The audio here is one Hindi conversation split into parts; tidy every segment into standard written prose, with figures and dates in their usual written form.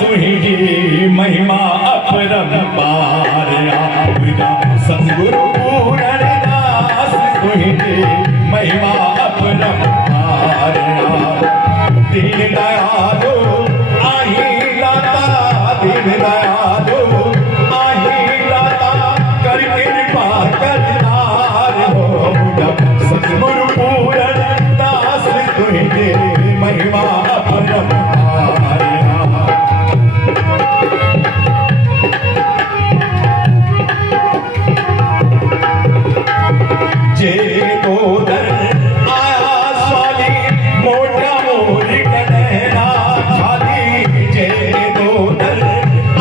तुझी महिमा अपरंपार सतगुरु पूरनदास तुझी महिमा अपरंपार दीन दयालु आही दाता दीन दयालु आही दाता कर कृपा करतार हो सतगुरु पूरनदास तुझी महिमा अपरंपार जे गोदर आया स्वाली मोटा मोरी कन्हैया खाली जे गोदर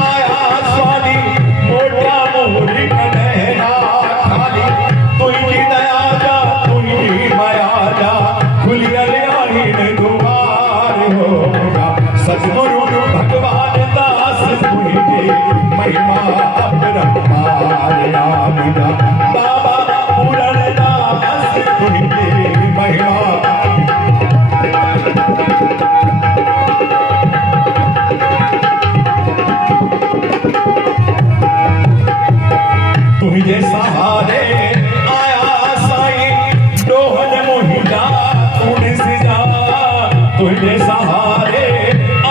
आया स्वाली मोटा मोरी कन्हैया खाली तुझी दया जा तुझी माया जा खुलियल आहीन दुआर होगा सतगुरु भगवान दास तुझी महिमा अपरंपार रामदा बाबा पूरनदास तुझी महिमा तुझे सहारे आया साईं डोहन मोहिला तूने सिजा तुझे सहारे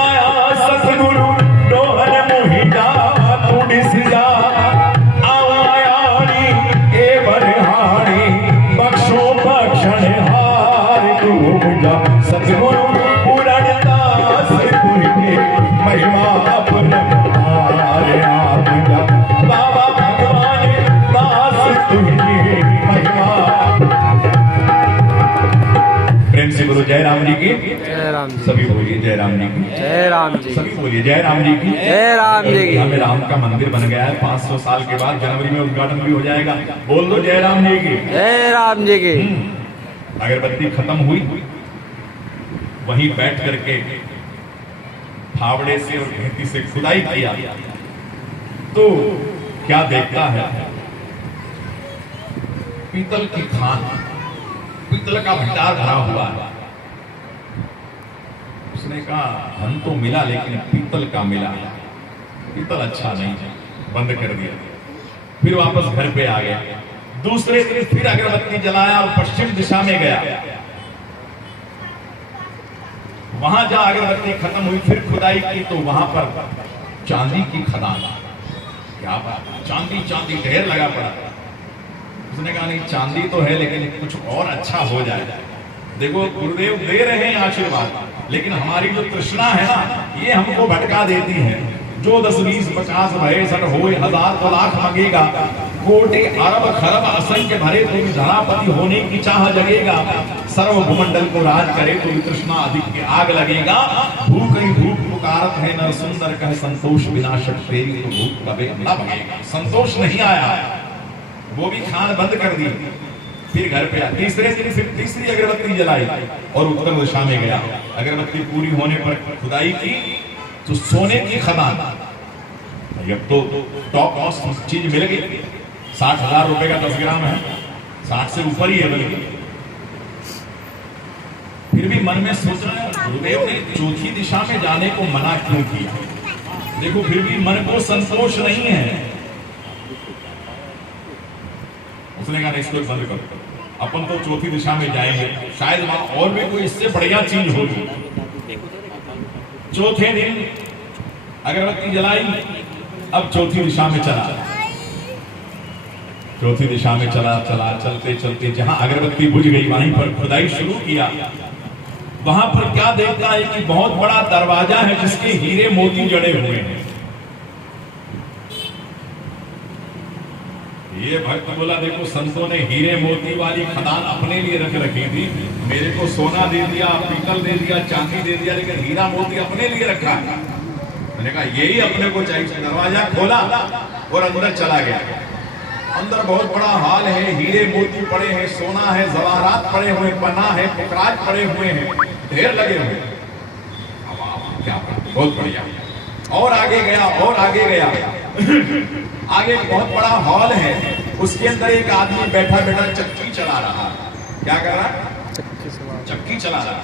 आया सतगुरु डोहन मोहिला तूने सिजा आयानी ए बरहानी बख्शो बख्शण हार तू मुझा सतगुरु पूरनदास तुझे महिमा अपरंपार रामदा बाबा भगवान दास तुझी महिमा। प्रेम से बोलो जय राम जी की जय राम जी। सभी बोलिए जय राम जी की जय राम जी। सभी बोलिए जय राम जी की जय राम जी की। हमें राम का मंदिर बन गया है 500 साल के बाद जनवरी में उद्घाटन भी हो जाएगा। बोल दो जय राम जी की जय राम जी की। अगरबत्ती खत्म हुई वहीं बैठ करके फावड़े से और घेती से खुदाई किया तो क्या देखता है पीतल की खान पीतल का भंडार भरा हुआ है। उसने कहा धन तो मिला लेकिन पीतल का मिला पीतल अच्छा नहीं बंद कर दिया। फिर वापस घर पे आ गया। दूसरे दिन फिर अगरबत्ती जलाया और पश्चिम दिशा में गया। वहां जहां अगरबत्ती खत्म हुई फिर खुदाई की तो वहां पर चांदी की खदान। क्या बात चांदी चांदी ढेर लगा पड़ा। उसने कहा नहीं चांदी तो है लेकिन कुछ और अच्छा हो जाए। देखो गुरुदेव दे रहे हैं आशीर्वाद लेकिन हमारी जो तृष्णा है ना ये हमको भटका देती है। जो 10 20 50 भये सठ होए हजार तो लाख मांगेगा कोटि अरब खरब असंख्य भरे तो भी धरापति होने की चाह जगेगा। सर्व भूमंडल को राज करे तो भी तृष्णा अधिक के आग लगेगा। भूख ही भूख पुकारत है नर सुंदर कह संतोष विनाशक तेरी तो भूख कभी न भगेगा। संतोष नहीं आया वो भी खान बंद कर दी। फिर घर पे तीसरे दिन फिर तीसरी अगरबत्ती जलाई और उत्तर दिशा में गया। अगरबत्ती पूरी होने पर खुदाई की तो सोने की खदान। अब तो टॉप नॉच चीज मिल गई। 60,000 रुपए का 10 ग्राम है 60 से ऊपर ही है बल्कि। फिर भी मन में सोच रहा है गुरुदेव ने चौथी दिशा में जाने को मना क्यों किया। देखो फिर भी मन को संतोष नहीं है। उसने कहा इसको बंद करो अपन तो चौथी दिशा में जाएंगे शायद वहां और भी कोई इससे बढ़िया चीज होगी। चौथे दिन अगरबत्ती जलाई अब चौथी दिशा में चला। चौथी दिशा में चला चला चलते चलते जहां अगरबत्ती बुझ गई वहीं पर खुदाई शुरू किया। वहां पर क्या देखता है कि बहुत बड़ा दरवाजा है जिसके हीरे मोती जड़े हुए हैं। ये भक्त बोला देखो संतों ने हीरे मोती वाली खदान अपने लिए रख रखी थी। मेरे को सोना दे दिया पीतल दे दिया चांदी दे दिया लेकिन हीरा मोती अपने लिए रखा है। मैंने कहा यही अपने को चाहिए। दरवाजा खोला और अंदर चला गया। अंदर बहुत बड़ा हॉल है। हीरे मोती पड़े हैं सोना है जवाहरात पड़े हुए पन्ना है पुकराज पड़े हुए हैं ढेर लगे हुए। क्या बहुत बढ़िया। और आगे गया और आगे गया। आगे एक बहुत बड़ा हॉल है उसके अंदर एक आदमी बैठा बैठा चक्की चला रहा। क्या कर रहा चक्की चला रहा।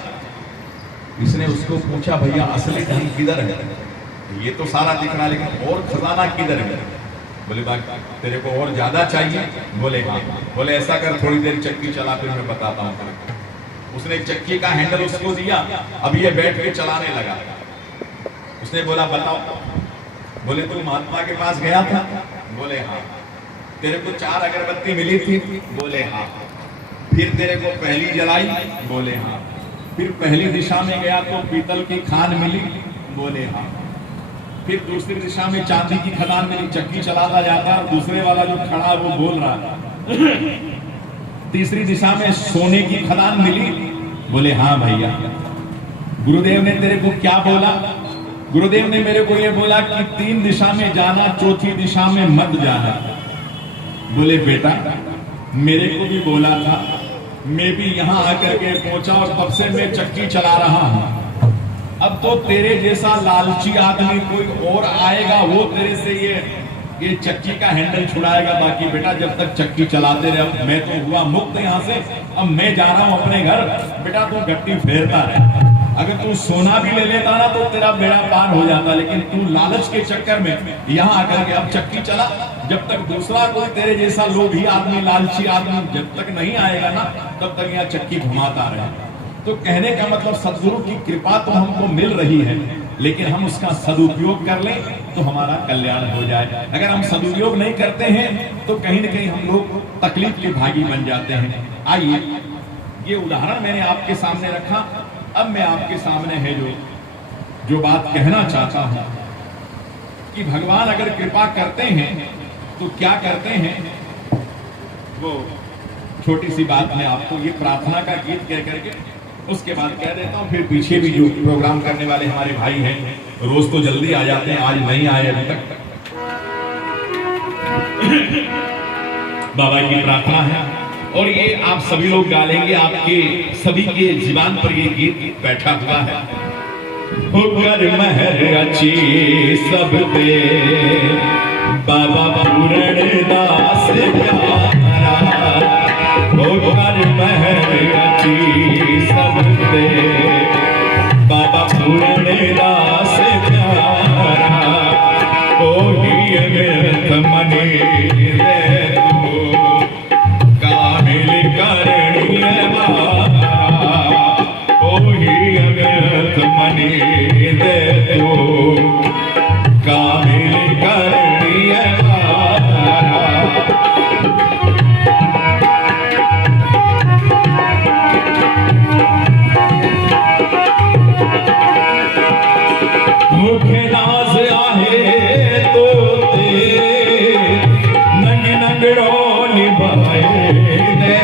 इसने उसको पूछा भैया असली धन किधर है। ये तो सारा दिख रहा, लेकिन और खजाना किधर है? बोले बाबा तेरे को और ज्यादा चाहिए? बोले हाँ। बोले ऐसा कर, थोड़ी देर चक्की चला, फिर मैं बताता हूँ। उसने चक्की का हैंडल उसको दिया, अब ये बैठ के चलाने लगा। उसने बोला बताओ। बोले तू महात्मा के पास गया था? बोले हाँ। तेरे को 4 अगरबत्ती मिली थी? बोले हाँ। फिर तेरे को पहली जलाई? बोले हाँ। फिर पहली दिशा में गया तो पीतल की खान मिली? बोले हाँ। फिर दूसरी दिशा में चांदी की खदान मिली। चक्की चलाता जाता, दूसरे वाला जो खड़ा वो बोल रहा। तीसरी दिशा में सोने की खदान मिली? बोले हाँ भैया। गुरुदेव ने तेरे को क्या बोला? गुरुदेव ने मेरे को ये बोला कि 3 दिशा में जाना, चौथी दिशा में मत जाना। बोले बेटा मेरे को भी बोला था, मैं भी यहाँ आकर के पहुंचा और तब से मैं चक्की चला रहा हूं। अब तो तेरे जैसा लालची आदमी कोई और आएगा, वो तेरे से ये चक्की का हैंडल छुड़ाएगा। बाकी बेटा जब तक चक्की चलाते रहे, मैं तो हुआ मुक्त यहाँ से, अब मैं जा रहा हूँ अपने घर। बेटा तू गट्टी फेरता रहे। अगर तू सोना भी ले लेता ना तो तेरा बेड़ा पार हो जाता, लेकिन तू लालच के चक्कर में यहाँ आकर के अब चक्की चला। जब तक दूसरा कोई तेरे जैसा लोभी आदमी, लालची आदमी जब तक नहीं आएगा ना, तब तक यहाँ चक्की घुमाता रहे। तो कहने का मतलब सदगुरु की कृपा तो हमको मिल रही है, लेकिन हम उसका सदुपयोग कर लें तो हमारा कल्याण हो जाए। अगर हम सदुपयोग नहीं करते हैं तो कहीं ना कहीं हम लोग तकलीफ के भागी बन जाते हैं। आइए, ये उदाहरण मैंने आपके सामने रखा। अब मैं आपके सामने है जो बात कहना चाहता हूं कि भगवान अगर कृपा करते हैं तो क्या करते हैं, वो छोटी सी बात मैं आपको ये प्रार्थना का गीत कह करके उसके बाद कह देता हूं। फिर पीछे भी जो प्रोग्राम करने वाले हमारे भाई हैं, रोज तो जल्दी आ जाते हैं, आज नहीं आए अभी तक। बाबा की प्रार्थना है और ये आप सभी लोग गालेंगे, आपके सभी के जीवन पर ये गीत बैठा हुआ है। होकर महर रची सब दे बाबा पूरणदास प्यारा, होकर महर रची सब दे बाबा पूरणदास प्यारा, ओही अमृत मणि दे कामिल करणीय बाबा, ओही अमृत मणि दे कामिल करणीय बाबा। मुखे नाज आहे तो ते नंग नंगड़ो निभाए दे,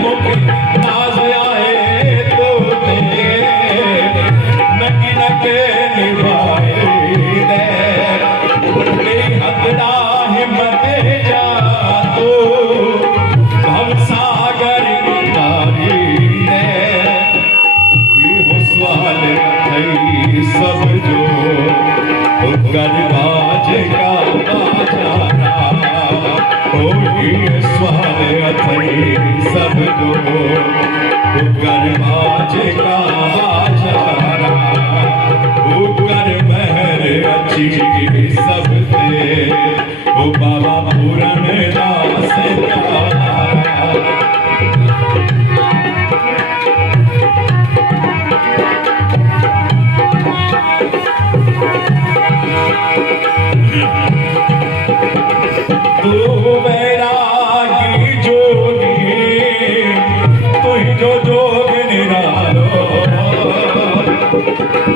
मुखे नाज आहे तो ते नंग नंग निभाए दे, हथड़ा हिम्मत जा तो भवसागर तारी दे, सवाल सब जो कर बाज का बाजारा, होगी सवाल सब जो कर बाज का बाजारा, कर महर अच्छी सब दे ओ बाबा पूरणदास प्यारा। तू बैरागी जोगी, तू ही जो जोग निरालो,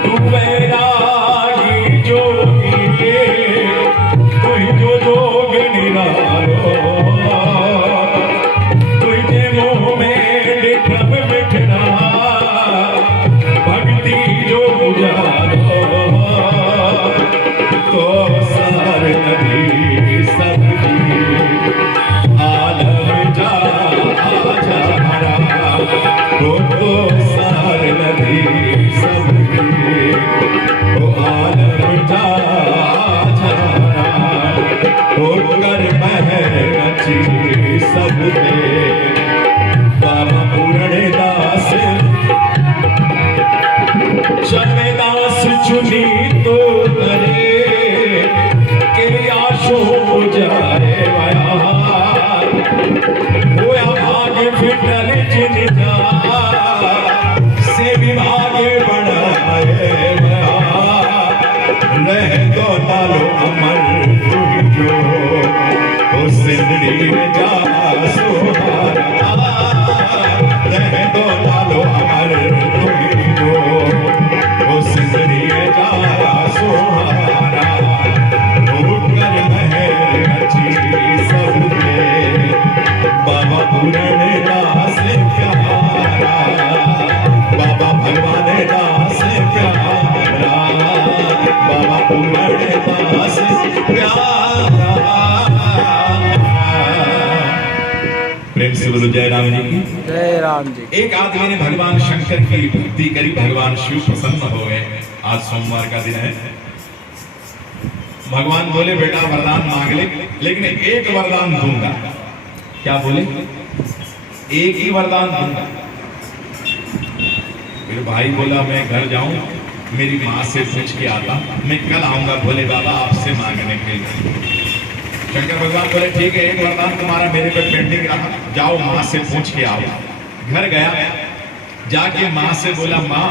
तू बैरागी जोगी, तू ही जो जोग निरालो, तुझे मुँह में लिखब मिठना भक्ति जो बुझालो, तो रह दो डालो अमर तुम जो ओ सिंदड़ी में जा सुहारा रह दो डालो अमर तुम जो ओ सिंदड़ी में जा सुहारा होकर महर अच्छी सबके बाबा पूरण दास प्यारा बाबा भगवान दास प्यारा बाबा पूरण दास प्यारा। प्रेम से बोलो जय राम जी की जय राम जी। एक आदमी ने भगवान शंकर की भक्ति करी, भगवान शिव प्रसन्न हो गए। आज सोमवार का दिन है। भगवान बोले बेटा वरदान मांग ले, लेकिन एक वरदान दूंगा। क्या बोले? एक ही वरदान दूंगा। फिर भाई बोला मैं घर जाऊं, मेरी माँ से पूछ के आता, मैं कल आऊंगा भोले बाबा आपसे मांगने के लिए। शंकर भगवान बोले ठीक है, एक वरदान तुम्हारा मेरे पे पेंडिंग रहा, जाओ माँ से पूछ के आओ। घर गया, जाके माँ से बोला माँ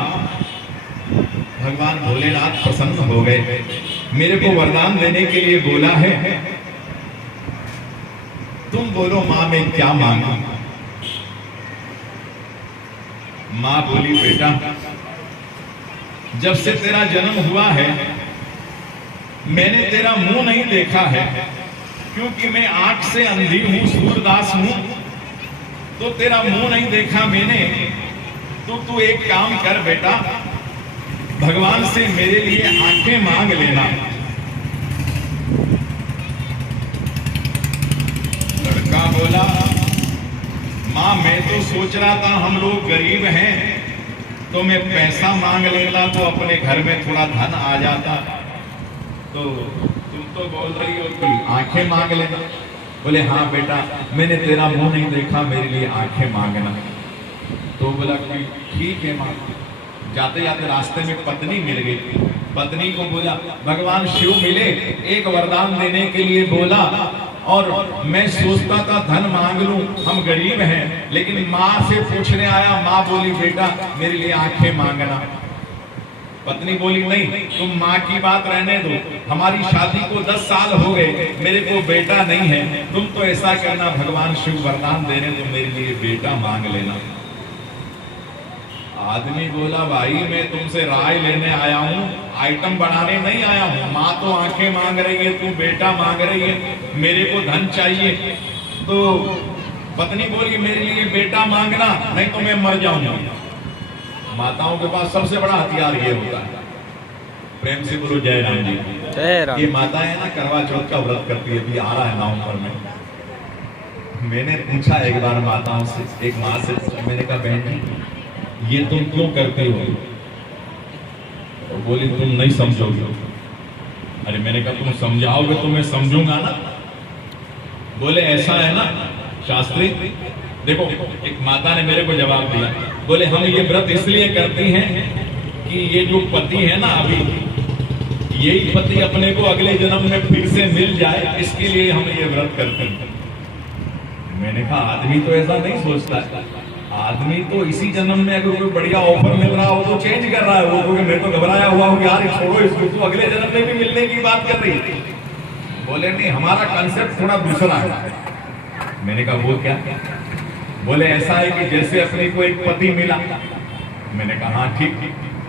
भगवान भोलेनाथ प्रसन्न हो गए, मेरे को वरदान देने के लिए बोला है, तुम बोलो माँ मैं क्या मांगू। माँ बोली बेटा जब से तेरा जन्म हुआ है मैंने तेरा मुंह नहीं देखा है, क्योंकि मैं आंख से अंधी हूं, सूरदास हूं, तो तेरा मुंह नहीं देखा मैंने। तो तू एक काम कर बेटा, भगवान से मेरे लिए आंखें मांग लेना। लड़का बोला माँ मैं तो सोच रहा था हम लोग गरीब हैं, तो मैं पैसा मांग लेता तो अपने घर में थोड़ा धन आ जाता, तो तुम तो बोल रही हो कि आंखें मांग लेना। बोले हाँ बेटा मैंने तेरा मुंह नहीं देखा, मेरे लिए आंखें मांगना। तो बोला कि ठीक है माँ। जाते जाते रास्ते में पत्नी मिल गई। पत्नी को बोला भगवान शिव मिले, एक वरदान देने के लिए बोला, और मैं सोचता था धन मांग लूं, हम गरीब हैं, लेकिन माँ से पूछने आया। माँ बोली बेटा मेरे लिए आंखें मांगना। पत्नी बोली नहीं तुम माँ की बात रहने दो, हमारी शादी को 10 साल हो गए, मेरे को बेटा नहीं है, तुम तो ऐसा करना भगवान शिव वरदान देने तो मेरे लिए बेटा मांग लेना। आदमी बोला भाई मैं तुमसे राय लेने आया हूँ, आइटम बनाने नहीं आया हूँ। माँ तो आंखें मांग रही है, तू बेटा मांग रही है, मेरे को धन चाहिए। तो पत्नी बोली मेरे लिए बेटा मांगना, नहीं तो मैं मर जाऊंगा। माताओं के पास सबसे बड़ा हथियार ये होता है। प्रेम से बोलो जय राम जी। जय राम। ये माता है ना करवा चौथ का व्रत करती है, अभी आ रहा है नवंबर में। मैंने पूछा एक बार माताओं से, एक माँ से, मैंने कहा बहन जी ये तुम क्यों करते हो? और बोली तुम नहीं समझोगे। अरे मैंने कहा तुम समझाओगे तो मैं समझूंगा ना। बोले ऐसा है ना शास्त्री, देखो एक माता ने मेरे को जवाब दिया, बोले हम ये व्रत इसलिए करती हैं कि ये जो पति है ना अभी, यही पति अपने को अगले जन्म में फिर से मिल जाए, इसके लिए हम ये व्रत करते हैं। मैंने कहा आदमी तो ऐसा नहीं सोचता है, आदमी तो इसी जन्म में अगर कोई बढ़िया ऑफर मिल रहा हो तो चेंज कर रहा है वो, क्योंकि मैं तो घबराया हुआ हूँ यार छोड़ो इसको, तो अगले जन्म में भी मिलने की बात कर रही है। बोले नहीं हमारा कंसेप्ट थोड़ा दूसरा है। मैंने कहा वो क्या? बोले ऐसा है कि जैसे अपने को एक पति मिला। मैंने कहा हाँ ठीक।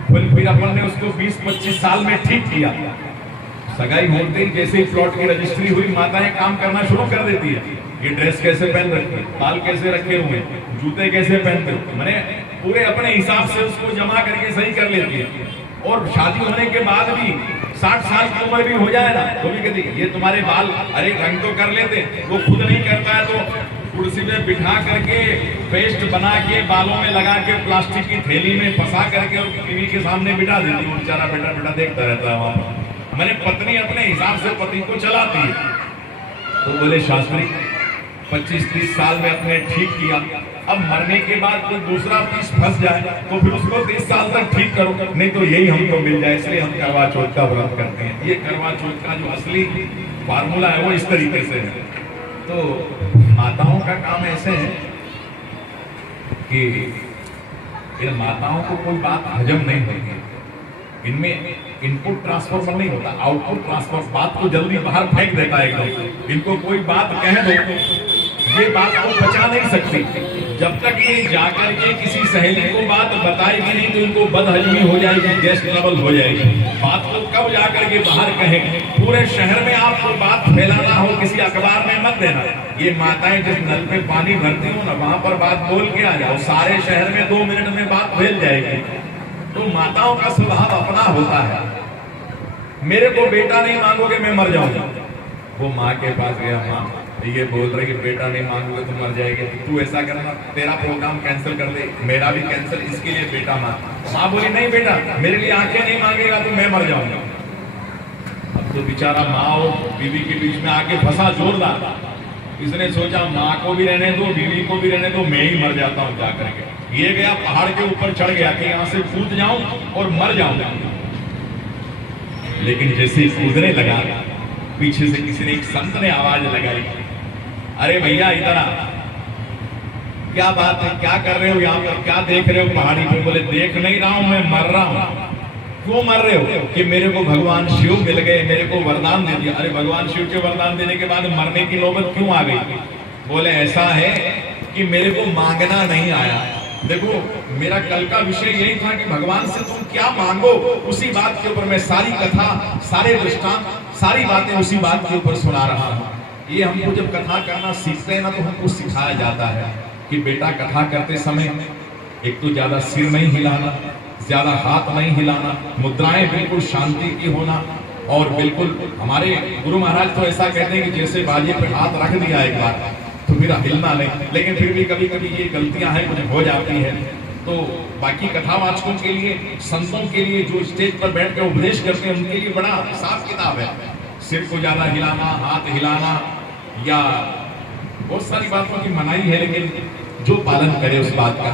फिर अपन ने उसको 20-25 साल में ठीक किया, सगाई होते ही जैसे ही प्लॉट की रजिस्ट्री हुई, माताएं काम करना शुरू कर देती है। ये ड्रेस कैसे पहन रखी, बाल कैसे रखे हुए, जूते कैसे पहनते हो, मैंने पूरे अपने हिसाब से उसको जमा करके सही कर लेती है। और शादी होने के बाद भी 60 साल की उम्र भी हो जाए ना तो भी कहती ये तुम्हारे बाल, अरे रंग तो कर लेते, वो खुद नहीं करता है तो कुर्सी में बिठा करके पेस्ट बना के बालों में लगा के प्लास्टिक की थैली में फंसा करके और टीवी के सामने बिठा देती हूँ, बेचारा बेटा बेटा देखता रहता है वहां पर। मैंने पत्नी अपने हिसाब से पति को चलाती है। तो बोले शास्त्री 25-30 साल में अपने ठीक किया, अब मरने के बाद कोई दूसरा पीस फंस जाए तो फिर उसको 30 साल तक ठीक करो, नहीं तो यही हमको मिल जाए, इसलिए हम करवा चौथ का व्रत करते हैं। ये करवा चौथ का जो असली फार्मूला है वो इस तरीके से है। तो माताओं का काम ऐसे है कि इन माताओं को कोई बात हजम नहीं होगी। इनमें इनपुट ट्रांसफॉर्मर नहीं होता, आउटपुट ट्रांसफॉर्मर। बात को जल्दी बाहर फेंक देता है एकदम। इनको कोई बात कह दो, ये बात को बचा नहीं सकती। जब तक ये जाकर के किसी सहेली को बात बताएगी नहीं तो इनको बदहजमी हो जाएगी, गैस ट्रबल हो जाएगी। बात को कब जाकर के बाहर कहें। पूरे शहर में आपको बात फैलाना हो, किसी अखबार में मत देना। ये माताएं जिस नल पे पानी भरती हो ना, वहां पर बात बोल के आ जाओ, सारे शहर में 2 मिनट में बात फैल जाएगी। तो माताओं का स्वभाव अपना होता है। मेरे को बेटा नहीं मांगोगे मैं मर जाऊंगा। वो माँ के पास गया, माँ ये बोल रहे कि बेटा नहीं मांगोगे तो मर जाएगी, तो तू ऐसा करना, तेरा प्रोग्राम कैंसिल कर दे, मेरा भी कैंसिल, इसके लिए बेटा मांग। माँ बोली नहीं बेटा, मेरे लिए आंखें नहीं मांगेगा तो मैं मर जाऊंगा। अब तो बेचारा माँ और बीवी के बीच में आके फंसा जोरदार। इसने सोचा माँ को भी रहने दो, बीवी को भी रहने दो, मैं ही मर जाता हूँ जाकर के। ये गया पहाड़ के ऊपर चढ़ गया कि यहाँ से कूद जाऊं और मर जाऊंगा। लेकिन जैसे ही कूदने लगा, पीछे से किसी ने, एक संत ने आवाज लगाई, अरे भैया इधर आ, क्या बात है, क्या कर रहे हो यहाँ पर, क्या देख रहे हो पहाड़ी पे? बोले देख नहीं रहा हूं, मैं मर रहा हूं। क्यों मर रहे हो? कि मेरे को भगवान शिव मिल गए, मेरे को वरदान दे दिया। अरे भगवान शिव के वरदान देने के बाद मरने की नौबत क्यों आ गई? बोले ऐसा है कि मेरे को मांगना नहीं आया। देखो मेरा कल का विषय यही था कि भगवान से तुम क्या मांगो, उसी बात के ऊपर मैं सारी कथा, सारे दृष्टांत, सारी बातें उसी बात के ऊपर सुना रहा हूं। ये हमको जब कथा करना सीखते हैं ना, तो हमको सिखाया जाता है कि बेटा कथा करते समय एक तो ज्यादा सिर नहीं हिलाना, ज्यादा हाथ नहीं हिलाना, मुद्राएं बिल्कुल शांति की होना। और बिल्कुल हमारे गुरु महाराज तो ऐसा कहते हैं कि जैसे बाजे पे हाथ रख दिया एक बार तो फिर हिलना नहीं। लेकिन फिर भी कभी कभी ये गलतियां हैं, कुछ हो जाती है। तो बाकी कथावाचकों के लिए, संतों के लिए जो स्टेज पर बैठ कर उपदेश करते हैं, उनके लिए बड़ा साफ किताब है। सिर को ज्यादा हिलाना, हाथ हिलाना, या बहुत सारी बातों की मनाही है, लेकिन जो पालन करे उस बात का।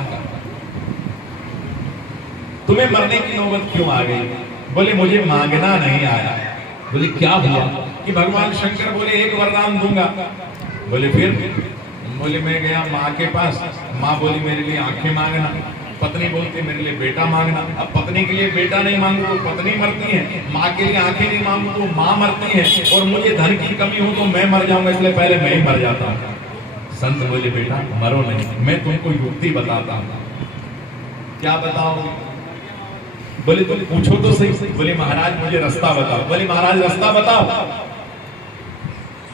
तुम्हें मरने की नौबत क्यों आ गई? बोले मुझे मांगना नहीं आया। बोले क्या हुआ? कि भगवान शंकर बोले एक वरदान दूंगा। बोले फिर? बोले मैं गया माँ के पास, माँ बोली मेरे लिए आंखें मांगना, पत्नी बोलती मेरे लिए बेटा मांगना। अब पत्नी के लिए बेटा नहीं मांगू तो पत्नी मरती है, माँ के लिए आंखें नहीं मांगू तो माँ मरती है, और मुझे धन की कमी हो तो मैं मर जाऊंगा, इसलिए पहले मैं ही मर जाता हूँ। संत बोले बेटा मरो नहीं, मैं तुमको युक्ति बताता हूँ। क्या बताओ? बोले तुम पूछो तो सही। बोले महाराज मुझे रास्ता बताओ। बोले महाराज रास्ता बताओ।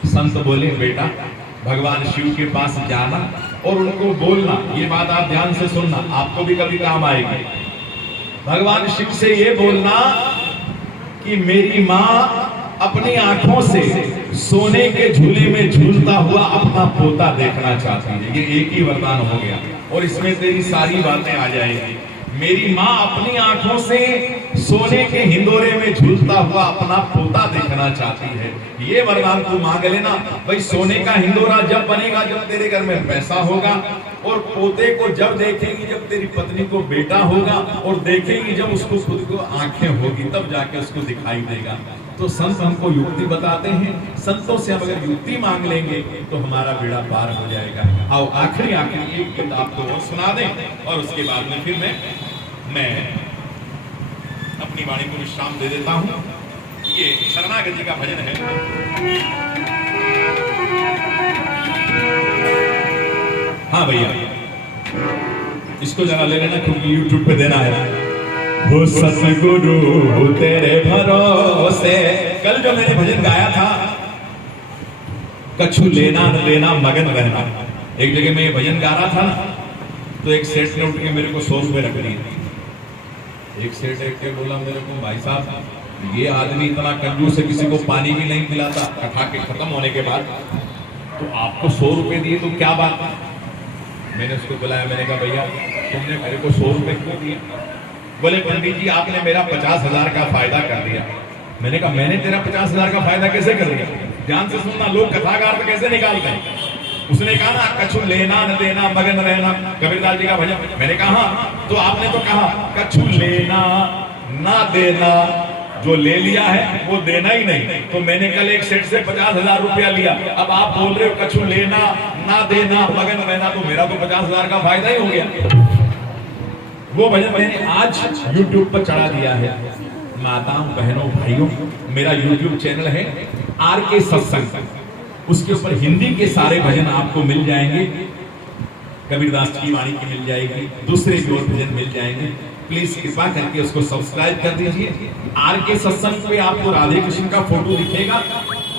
संत बोले बेटा भगवान शिव के पास जाना और उनको बोलना, ये बात आप ध्यान से सुनना, आपको भी कभी काम आएगी। भगवान शिव से ये बोलना कि मेरी माँ अपनी आंखों से सोने के झूले में झूलता हुआ अपना पोता देखना चाहती है। ये एक ही वरदान हो गया और इसमें तेरी सारी बातें आ जाएगी। मेरी माँ अपनी आंखों से सोने के हिंदोरे में झूलता हुआ अपना पोता देखना चाहती है। ये वरदान तू मांग लेना। भाई सोने का हिंदोरा जब बनेगा जब तेरे घर में पैसा होगा, और पोते को जब देखेगी जब तेरी पत्नी को बेटा होगा, और देखेगी जब उसको खुद को आंखें होगी तब जाके उसको दिखाई देगा। तो संत हमको युक्ति बताते हैं, संतों से हम अगर युक्ति मांग लेंगे तो हमारा बेड़ा पार हो जाएगा। आओ आखिरी एक गीत आपको और सुना दें और उसके बाद में फिर मैं अपनी वाणी को विश्राम दे देता हूं। ये शरणागति का भजन है। हाँ भैया इसको जरा ले लेना क्योंकि YouTube पे देना है। वो सतगुरु तेरे भरोसे, कल जो मैंने भजन गाया था कछु लेना न देना मगन रहना, एक जगह मैं ये भजन गा रहा था ना, तो एक सेठ ने उठ के मेरे को 100 रुपए रख दिए। एक सेठ एक के बोला मेरे को भाई साहब ये आदमी इतना कंजूस है, किसी को पानी भी नहीं पिलाता कथा के खत्म होने के बाद, तो आपको 100 रुपए दिए तो क्या बात है? मैंने उसको बुलाया, मैंने कहा भैया तुमने मेरे को 100 रुपए क्यों दिए? बोले पंडित जी आपने मेरा 50,000 का फायदा कर दिया। मैंने कहा मैंने तेरा 50,000 का फायदा कैसे कर दिया? ध्यान से सुनना, लोग कथाकार कैसे निकालते हैं। उसने कहा ना कछु लेना न देना मगन रहना, कबीरदास जी का भजन। मैंने कहा तो आपने तो कहा कछु लेना ना देना, जो ले लिया है वो देना ही नहीं। तो मैंने कल एक सेठ से 50,000 रुपया लिया, अब आप बोल रहे हो कछु लेना ना देना मगन रहना, तो मेरा तो 50,000 का फायदा ही हो गया। वो भजन मैंने आज YouTube पर चढ़ा दिया है। माताओं, बहनों, भाइयों, मेरा YouTube चैनल है RK सत्संग, उसके ऊपर हिंदी के सारे भजन आपको मिल जाएंगे। कबीरदास की वाणी की मिल जाएगी, दूसरे भी और भजन मिल जाएंगे। प्लीज कृपा करके उसको सब्सक्राइब कर दीजिए। RK सत्संग पे आपको राधे कृष्ण का फोटो दिखेगा,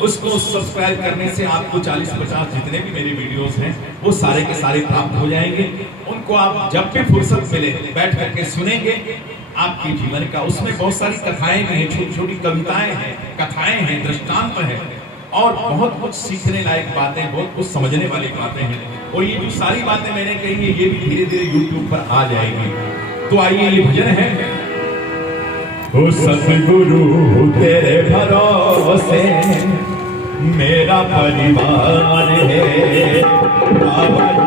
उसको सब्सक्राइब करने से आपको 40-50 जितने भी मेरे वीडियोस हैं वो सारे के सारे प्राप्त हो जाएंगे। उनको आप जब भी फुर्सत मिले बैठ करके सुनेंगे आपके जीवन का। उसमें बहुत सारी कथाएं भी हैं, छोटी छोटी कविताएं हैं, कथाएं हैं, दृष्टांत है और बहुत कुछ सीखने लायक बातें, बहुत कुछ समझने वाली बातें हैं। और ये जो सारी बातें मैंने कही है ये भी धीरे धीरे YouTube पर आ जाएगी। तो आइए ये भजन है। ओ सतगुरु तेरे भरोसे मेरा परिवार है, बाबा जी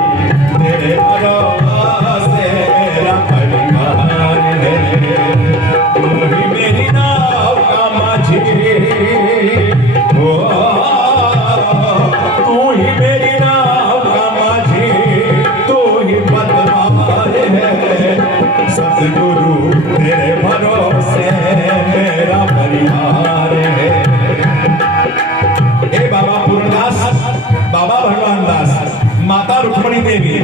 तेरे भरोसे मेरा परिवार है। तू ही मेरी नाव का माझी, तू ही मेरी नाव का माझी, तू ही पतवार है। सतगुरु तेरे भरोसे मेरा परिवार है। ए बाबा पूर्णदास, बाबा भगवान दास, माता रुक्मणी देवी,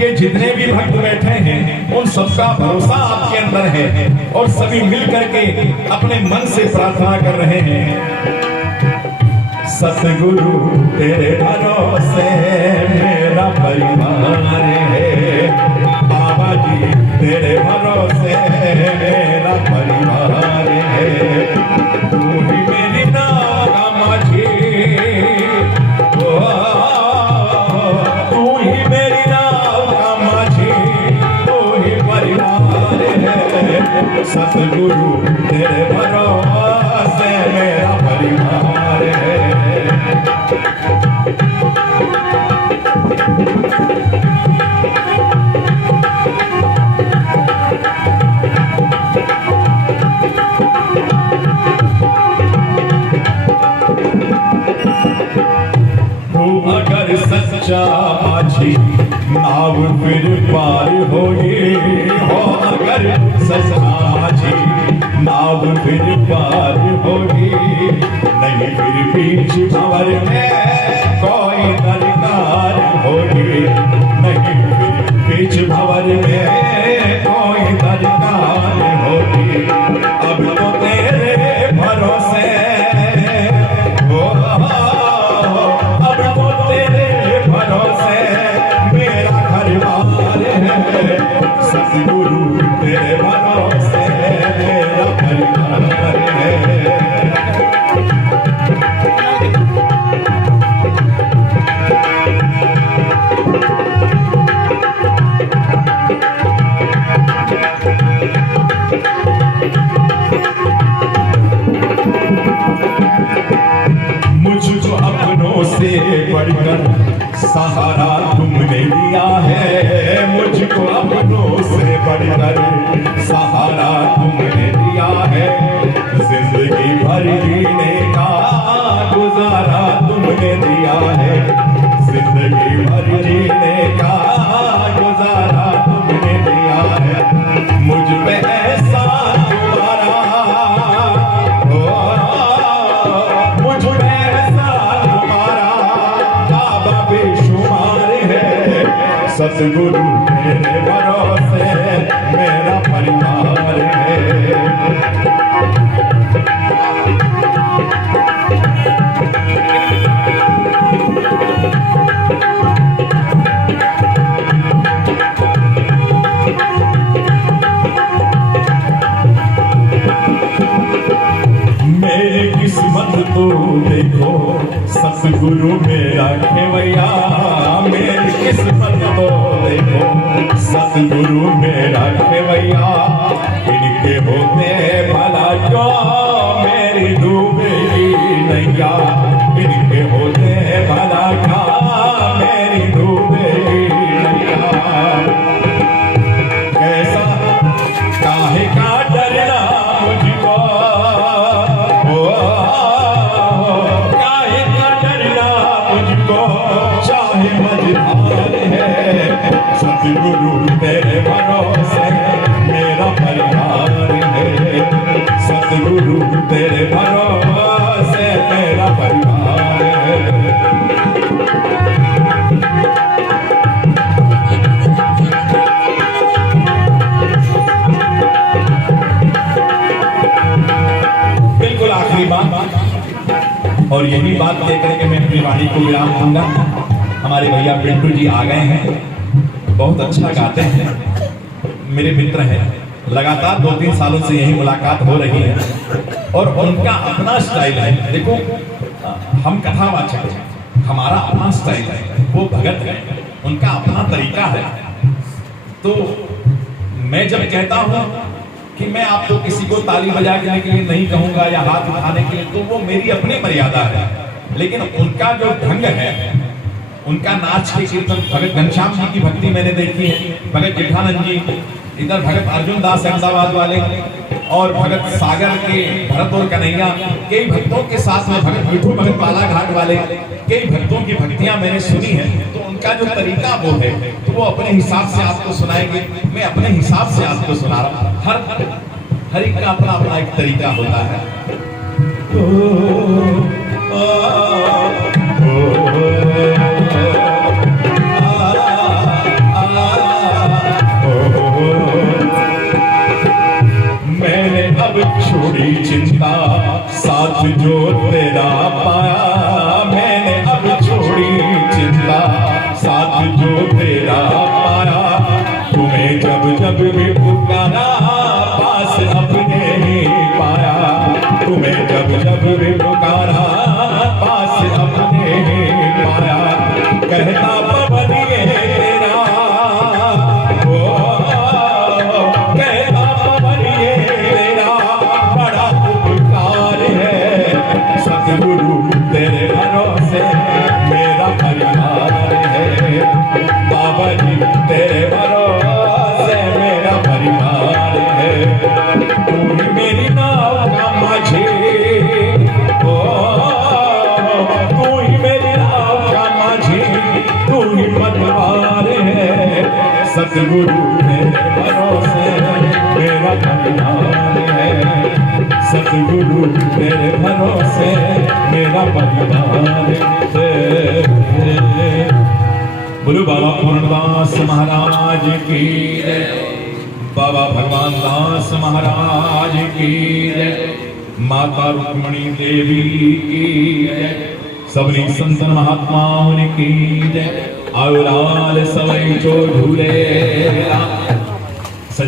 ये जितने भी भक्त बैठे हैं उन सबका भरोसा आपके अंदर है और सभी मिल करके अपने मन से प्रार्थना कर रहे हैं। सतगुरु तेरे भरोसे मेरा परिवार है, बाबा जी तेरे भरोसे मेरा परिवार है। तू ही मेरी नाव का माझी, तू ही मेरी नाव का माझी, तू ही परिवार है। सतगुरु तेरे भरोसे मेरा परिवार है। अगर सच्चा माझी नाव फिर पार होगी, हो अगर सच्चा माझी नाव फिर पार होगी, नहीं फिर बीच भंवर में कोई दरकार होगी, नहीं फिर बीच भंवर में कोई दरकार होगी। अब तो तेरे भरोसे सतगुरु तेरे भरोसे मेरा परिवार है। मुझको अपनों से बढ़कर सहारा तुमने दिया है, मुझको अपनों से बढ़कर सहारा तुमने दिया है। जिंदगी भर जीने का गुजारा तुमने दिया है, जिंदगी भर जीने का गुजारा तुमने दिया है। मुझ पे एहसान तुम्हारा, मुझ पे एहसान तुम्हारा बाबा बेशुमार है। सतगुरु तेरे भरोसे मेरा परिवार है। मेरी किस्मत तो देखो सतगुरु मेरा खेवैया, मेरी किस्मत तो देखो सतगुरु मेरा खेवैया। इनके होते भला जो मेरी डूबेगी नैया, इनके होते भला क्या मेरी डूबेगी नैया। कैसा काहे का डरना मुझको, काहे का डरना मुझको, चाहे मझधार है। सतगुरु तेरे भरोसे मेरा परिवार है, सतगुरु तेरे भरोसे मेरा परिवार है। बिल्कुल आखिरी बात, और यही बात लेकर के मैं अपनी वाणी को विराम दूंगा। हमारे भैया पिंटू जी आ गए हैं, बहुत अच्छा गाते हैं, मेरे मित्र हैं, लगातार 2-3 सालों से यही मुलाकात हो रही है और उनका अपना स्टाइल है। देखो हम कथावाचक हैं, हमारा अपना स्टाइल है, वो भगत है, उनका अपना तरीका है। तो मैं जब कहता हूं कि मैं आपको किसी को ताली बजाने के लिए नहीं कहूंगा या हाथ उठाने के लिए, तो वो मेरी अपनी मर्यादा है, लेकिन उनका जो ढंग है, उनका नाच के कीर्तन, भगत घनश्याम जी की भक्ति मैंने देखी है, भगत जेठानंद जी, इधर भगत अर्जुन दास अहमदाबाद वाले, और भगत सागर के भरत और कन्हैया, कई भक्तों के साथ में भगत मिठू भगत बालाघाट वाले, कई भक्तों की भक्तियां मैंने सुनी है। तो उनका जो तरीका वो है, तो वो अपने हिसाब से आपको सुनाएंगे, मैं अपने हिसाब से आपको सुना रहा हूं। हर एक का अपना अपना एक तरीका होता है। मैंने अब छोड़ी चिंता, साथ जो तेरा पाया, मैंने अब छोड़ी चिंता, साथ जो तेरा पाया, तुम्हें जब जब भी पुकारा, पास अपने ही पाया, तुम्हें जब जब भी पुकारा, पास अपने ही पाया, कहता पवन ये तेरा, कहता पवन ये तेरा बड़ा उपकार है, सतगुरु तेरे भरोसे मेरा परिवार है, बाबा जी तेरे भरोसे मेरा परिवार है, तू ही मेरी नाव का माझी, तू ही मेरी नाव का माझी, तू ही पतवार है, सतगुरु तेरे भरोसे मेरा परिवार है, सतगुरु तेरे भरोसे मेरा परिवार है। बोलो बाबा पूर्णदास महाराज की जय, बाबा भगवान दास महाराज की जय, माता रुक्मणी देवी की जय, सबरी संतन महात्माओं की जय, और लाल सवई जो झूले